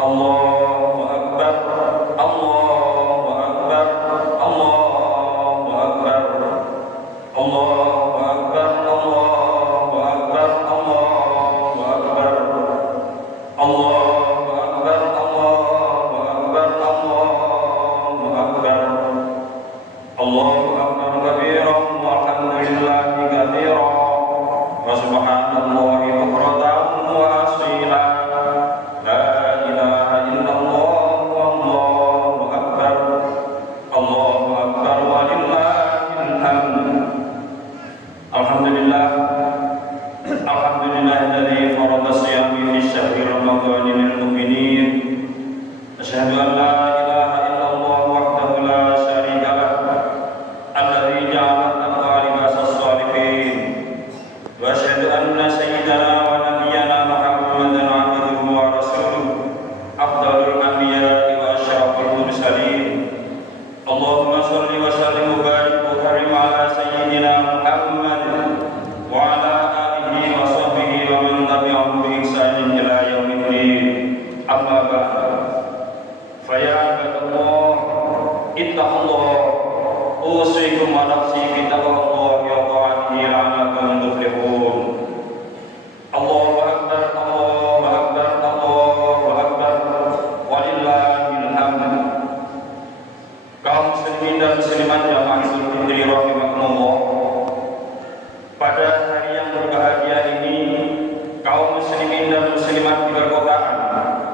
Allahu Akbar, Allahu Akbar, Allahu Akbar, Allahu Akbar, Allahu Akbar, Allahu Akbar, Allahu Akbar, Allahu Akbar, Allahu Akbar, Allahu Akbar kabiran walhamdulillahi katsiran wa subhanallahi bukratan wa asila.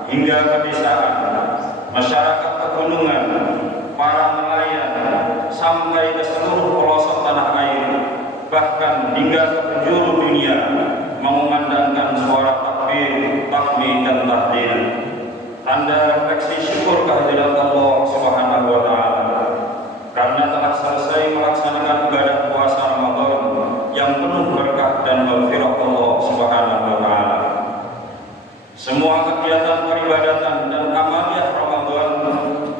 Hingga pedesaan, masyarakat pegunungan, para nelayan, sampai ke seluruh pelosok tanah air, bahkan hingga ke penjuru dunia, mengumandangkan suara takbir, tahmid dan tahlil, tanda refleksi syukur kehadirat Allah Subhanahu wa Ta'ala, karena telah selesai melaksanakan ibadah puasa Ramadan yang penuh berkah dan maghfirah Allah Subhanahu wa Ta'ala. Semua kegiatan peribadatan dan amaliyah Ramadan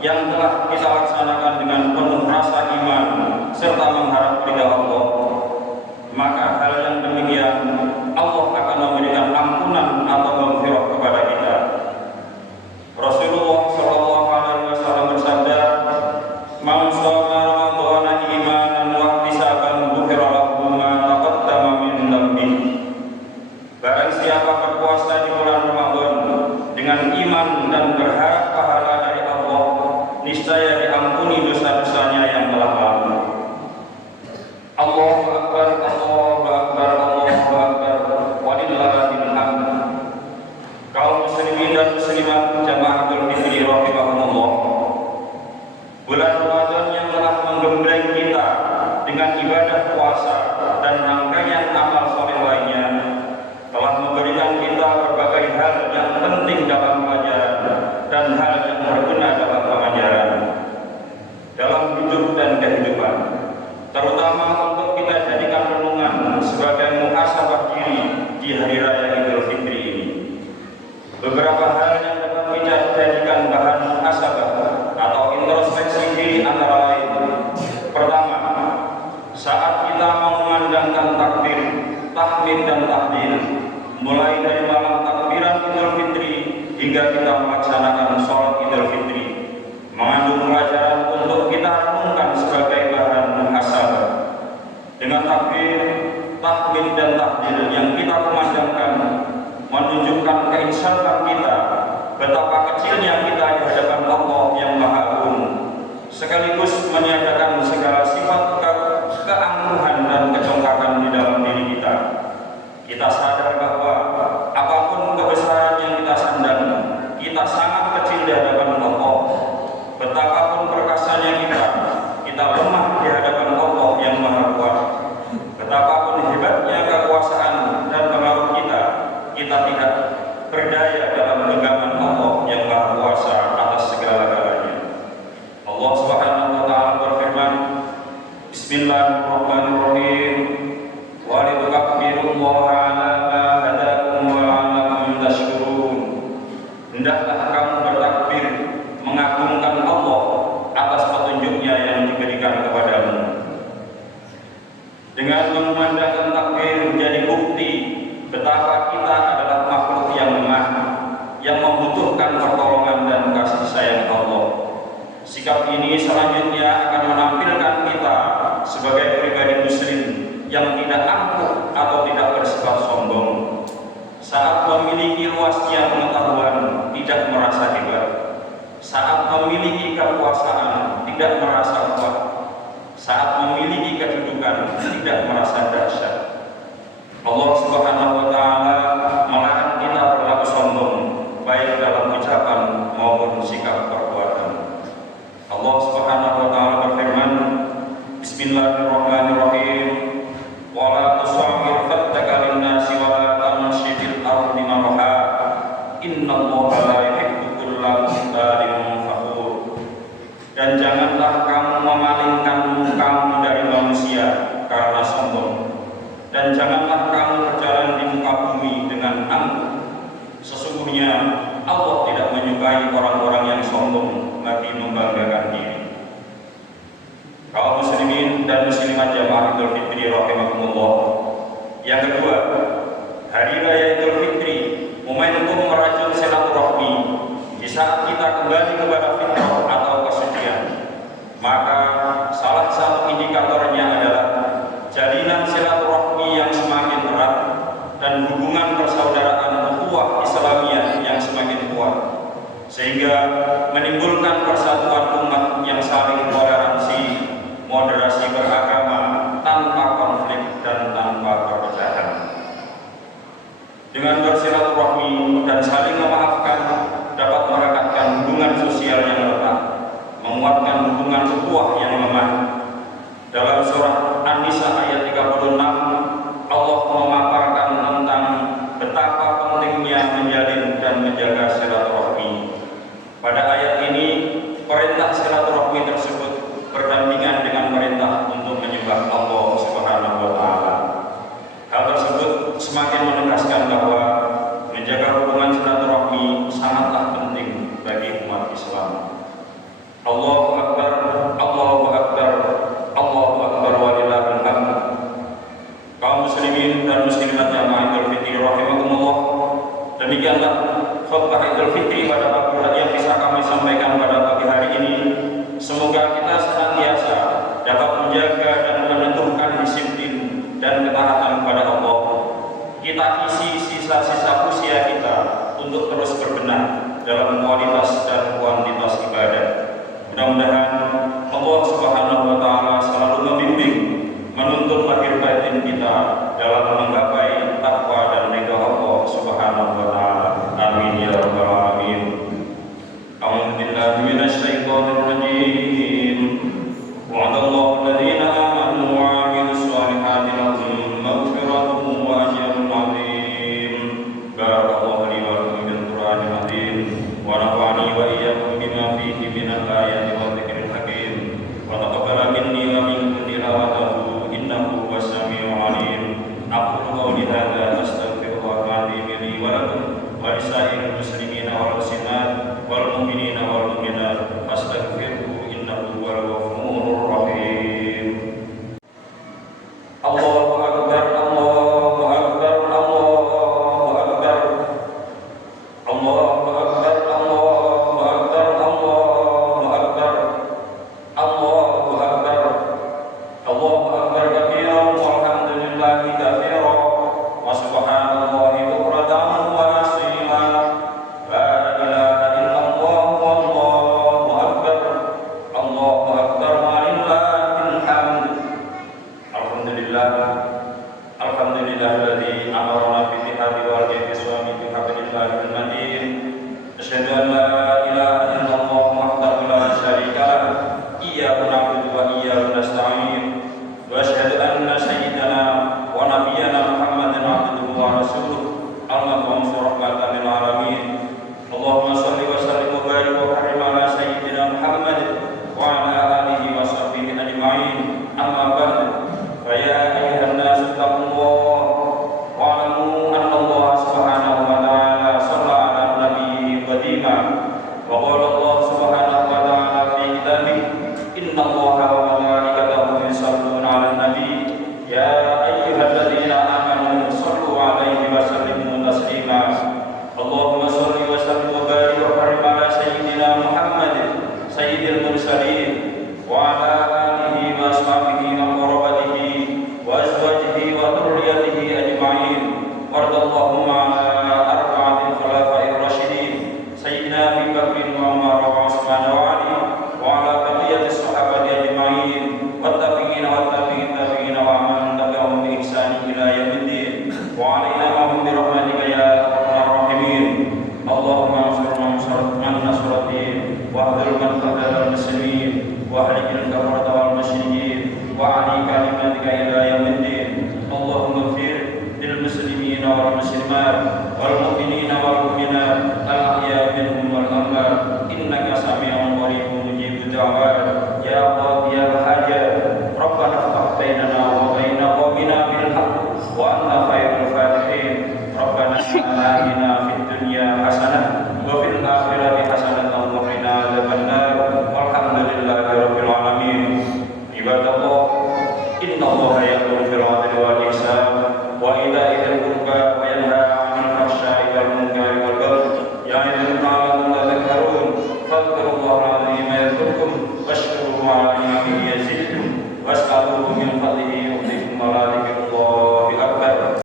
yang telah kita laksanakan dengan penuh rasa iman serta mengharap ridha Allah, maka hal yang demikian Allah akan memberikan ampunan atau maghfirah kepada kita. Rasulullah sallallahu alaihi wasallam bersabda, "Man shoma Ramadhana imanan wa ihtisaban ghufira lahu ma taqaddama min dhanbi." Barang siapa berpuasa di bulan Ramadan dengan iman dan berharap pahala dari Allah, niscaya diampuni dosa-dosanya yang telah lalu. Allahu Akbar, Allahu Akbar, Allahu Akbar, walillahil hamd. Kaum muslimin dan muslimat Jamaatul Fitri rahimahumullah, bulan Ramadan yang telah menggembleng kita dengan ibadah puasa dan rangkaian amal soleh lainnya telah memberikan kita berbagai hal yang penting dalam pelajaran dan hal yang berguna dalam pengajaran, dalam hidup dan kehidupan, terutama untuk kita jadikan renungan sebagai muhasabah diri di hari raya Idul Fitri ini. Beberapa hal yang dapat kita jadikan bahan muhasabah atau introspeksi diri antara lain. Pertama, saat kita mengumandangkan takbir, tahmid dan tahlil, mulai dari malam takbiran Idul Fitri hingga kita melaksanakan sholat Idul Fitri, mengandung pelajaran untuk kita renungkan sebagai bahan muhasabah. Dengan takbir, tahmid dan tahlil yang kita kumandangkan menunjukkan keinsafan kita, betapa kecilnya kita di hadapan Allah yang Maha Agung, sekaligus meniadakan segala sifat keangkuhan dan kecongkakan di dalam diri kita. Kita sadar bahwa apapun kebesaran yang kita sandang, kita sangat kecil di hadapan Allah. Betapapun perkasanya kita lemah di hadapan Allah yang Maha Kuat. Betapapun hebatnya kekuasaan dan pengaruh kita tidak berdaya dalam genggaman Allah yang Maha Kuasa atas segala-galanya. Allah Subhanahu wa Ta'ala berfirman, Bismillahirrahmanirrahim. Wa litukabbirullaha 'ala ma hadakum wa 'alakum tashkurun. Hendaklah kamu bertakbir, mengagungkan Allah atas petunjuknya yang diberikan kepadamu. Dengan mengumandangkan takbir menjadi bukti betapa kita adalah makhluk yang lemah, yang membutuhkan membutuhkan pertolongan dan kasih sayang Allah. Sikap ini selanjutnya akan menampilkan kita sebagai pribadi muslim yang tidak angkuh atau tidak bersifat sombong. Saat memiliki luasnya pengetahuan, tidak merasa hebat. Saat memiliki kekuasaan, tidak merasa kuat. Saat memiliki kedudukan, tidak merasa dahsyat. Allah Subhanahu wa Ta'ala melarang kita berlaku sombong, baik dalam ucapan maupun sikap perbuatan. Allah Subhanahu wa Ta'ala berfirman, Bismillahirrahmanirrahim, wa la tusawwir khaddaka lin-nasi wa la tamshi fil ardi maraha, innallaha la yuhibbu kulla mukhtalin fakhur. Dan janganlah kamu memalingkan mukamu dari manusia karena sombong, dan janganlah kamu berjalan di muka bumi dengan angkuh. Sesungguhnya Allah tidak menyukai orang-orang yang sombong lagi membanggakan diri. Kaum muslimin dan muslimat jamaah Idul Fitri rahimakumullah. Yang kedua, hari raya Idul Fitri momentum merajut silaturahmi. Di saat kita kembali kepada fitrah atau kesucian, maka salah satu indikatornya adalah jalinan silaturahmi yang semakin erat dan hubungan persaudaraan ukhuwah Islamiyah yang semakin kuat, sehingga menimbulkan persatuan umat yang saling toleransi, moderasi beragama tanpa konflik dan tanpa perpecahan. Dengan bersilaturahmi dan saling memaafkan dapat merekatkan hubungan sosial yang retak, menguatkan hubungan ukhuwah yang lemah. Dalam surah An-Nisa ayat 36, Allah memaparkan tentang betapa pentingnya menjalin dan menjaga silaturahmi. Pada ayat ini, perintah silaturahmi tersebut berdampingan dengan perintah untuk menyembah Allah Subhanahu wa Ta'ala. Hal tersebut semakin menegaskan bahwa menjaga hubungan silaturahmi sangatlah penting bagi umat Islam. Allahu Akbar, Allahu Akbar, Allahu Akbar walillahil hamd. Kaum muslimin dan muslimat jamaah Idul Fitri rahimakumullah, demikianlah khutbah Idul Fitri pada pagi hari yang bisa kami sampaikan pada pagi hari ini. Semoga kita senantiasa dapat menjaga dan menentukan disiplin dan ketaatan kepada Allah. Kita isi sisa-sisa usia kita untuk terus berbenah dalam kualitas dan kuantitas ibadah. Mudah-mudahan Allah Subhanahu wa Ta'ala selalu membimbing, menuntun lahir batin kita dalam menggapai takwa dan ridha Allah Subhanahu wa Ta'ala. Amin ya rabbal alamin. A'udzu billahi minasy syaithanir rajim. Wa'adallahu alladziina aamanu wa 'amilus shalihati lahum maghfiratun wa ajrun 'azim. Barakallahu li wa lakum bil Qur'anil 'azim wa nafa'ani wa iyyakum bima fihi minal ayati wa dzikril hakim. Wa taqabbal minni wa minkum tilawatahu innahu huwas samii'ul 'aliim. Aqulu qawli hadza astaghfirullahal 'azim li wa lakum wa lisa'iril muslimina wal muslimat wal mu'minina wal mu'minat fastaghfiruhu innahu huwal ghafurur rahim. Allahu akbar, Allahu akbar, Allahu akbar, Allahu akbar, Allahu akbar, Allahu akbar, Allahu akbar, Allahu akbar katsiran walhamdulillahi katsiran wa subhanallahi bukratan wa asila. La ilaha illallah wallahu akbar, Allahu akbar walillahil hamd. Alhamdulillah, alhamdulillahilladzi amarna bi ittihadi wal jihadi bi hablillahil matin. Asyhadu an la ilaha illallah wahdahu la syarika lah, iyyahu na'budu wa iyyahu nasta'in. Wa asyhadu anna sayyidana wa nabiyyana Muhammadan abduhu wa rasuluh, al-mab'uts rahmatan lil alamin. Allahumma shalli wa sallim wa barik wa karim ala sayyidina Muhammad wa ala alihi wa sahbihi ajma'in. Amma ba'd. Fa ya ayyuhan nas taqullah wa 'alamu anna Allah Subhanahu wa ta'ala shalla 'ala nabiyyi qadima. Wa qala Allah Subhanahu wa ta'ala fi kitabih, inna Allaha wa malaikatahu yusholluna 'alan nabi ya ayyuhalladzina amanu shallu 'alaihi wa sallimu taslima. Allahumma shalli wa sallim wa barik واهلك الكفرة والمشركين وعلي كلمتك إلى يوم الدين. اللهم اغفر للمسلمين والمسلمات والمؤمنين والمؤمنات الأحياء منهم والأموات إنك سميع قريب مجيب الدعوات يا قاضي الحاجات. ربنا افتح بيننا وبين قومنا بالحق وأنت خير الفاتحين. ربنا آتنا في الدنيا حسنة وفي الآخرة حسنة وقنا عذاب النار والحمد لله رب العالمين. عباد الله إن الله